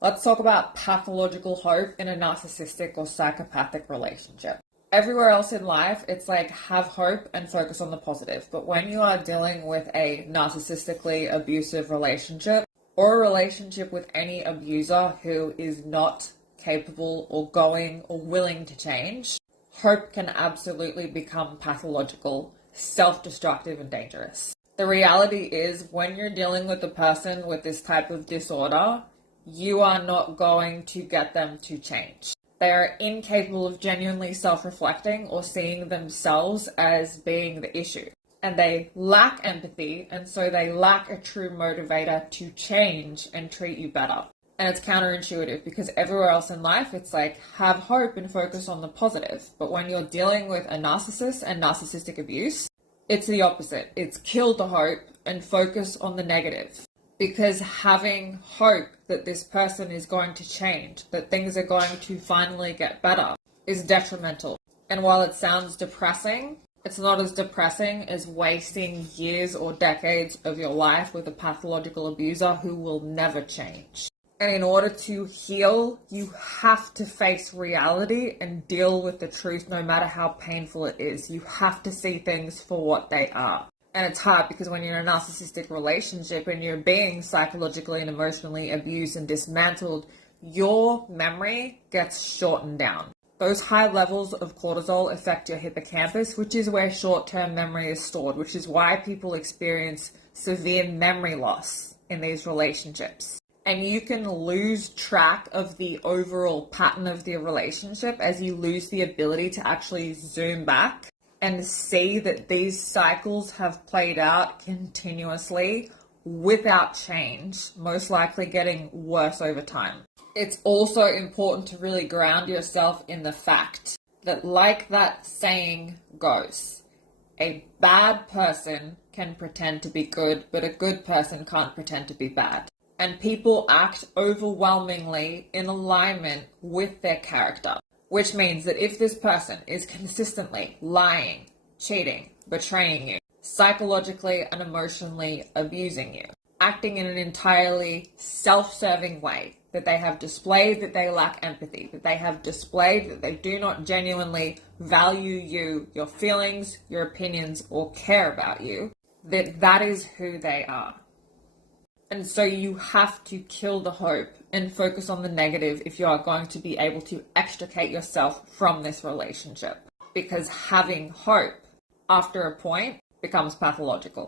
Let's talk about pathological hope in a narcissistic or psychopathic relationship. Everywhere else in life, it's like have hope and focus on the positive. But when you are dealing with a narcissistically abusive relationship or a relationship with any abuser who is not capable or going or willing to change, hope can absolutely become pathological, self-destructive, and dangerous. The reality is when you're dealing with a person with this type of disorder, you are not going to get them to change. They are incapable of genuinely self-reflecting or seeing themselves as being the issue. And they lack empathy, and so they lack a true motivator to change and treat you better. And it's counterintuitive because everywhere else in life, it's like have hope and focus on the positive. But when you're dealing with a narcissist and narcissistic abuse, it's the opposite. It's kill the hope and focus on the negative. Because having hope that this person is going to change, that things are going to finally get better, is detrimental. And while it sounds depressing, it's not as depressing as wasting years or decades of your life with a pathological abuser who will never change. And in order to heal, you have to face reality and deal with the truth no matter how painful it is. You have to see things for what they are. And it's hard because when you're in a narcissistic relationship and you're being psychologically and emotionally abused and dismantled, your memory gets shortened down. Those high levels of cortisol affect your hippocampus, which is where short-term memory is stored, which is why people experience severe memory loss in these relationships. And you can lose track of the overall pattern of the relationship as you lose the ability to actually zoom back and see that these cycles have played out continuously without change, most likely getting worse over time. It's also important to really ground yourself in the fact that, like that saying goes, a bad person can pretend to be good, but a good person can't pretend to be bad. And people act overwhelmingly in alignment with their character. Which means that if this person is consistently lying, cheating, betraying you, psychologically and emotionally abusing you, acting in an entirely self-serving way, that they have displayed that they lack empathy, that they have displayed that they do not genuinely value you, your feelings, your opinions, or care about you, that is who they are. And so you have to kill the hope and focus on the negative if you are going to be able to extricate yourself from this relationship. Because having hope after a point becomes pathological.